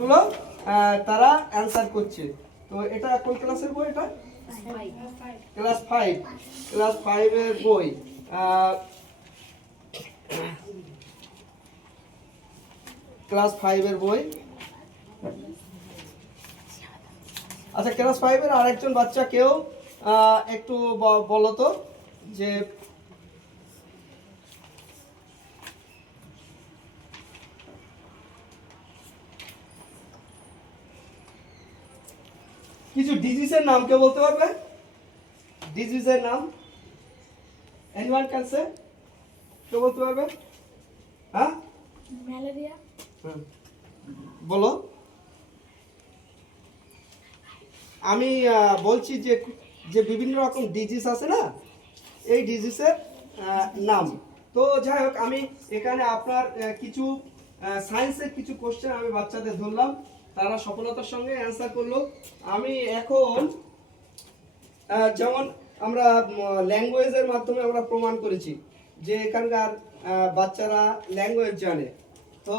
গুলো তারা অ্যান্সার করছে। তো এটা কোন ক্লাসের বই? এটা ক্লাস 5, ক্লাস 5 এর বই। ক্লাস 5 এর বই। আচ্ছা, ক্লাস 5 এর আরেকজন বাচ্চা কেউ একটু বলো তো যে কিছু ডিজিজের নাম কেউ বলতে পারবে? ডিজিজের নাম এনিওয়ান ক্যান সে? কেউ বলতে পারবে? হ্যাঁ, ম্যালেরিয়া। বলো। আমি বলছি যে যে বিভিন্ন রকম ডিজিজ আছে না, এই ডিজিজের নাম। তো যাই হোক, আমি এখানে আপনার কিছু সায়েন্সের কিছু কোশ্চেন আমি বাচ্চাদের ধরলাম, তারা সফলতার সঙ্গে অ্যান্সার করলো। আমি এখন যেমন আমরা ল্যাঙ্গুয়েজের মাধ্যমে আমরা প্রমাণ করেছি যে এখানকার বাচ্চারা ল্যাঙ্গুয়েজ জানে। তো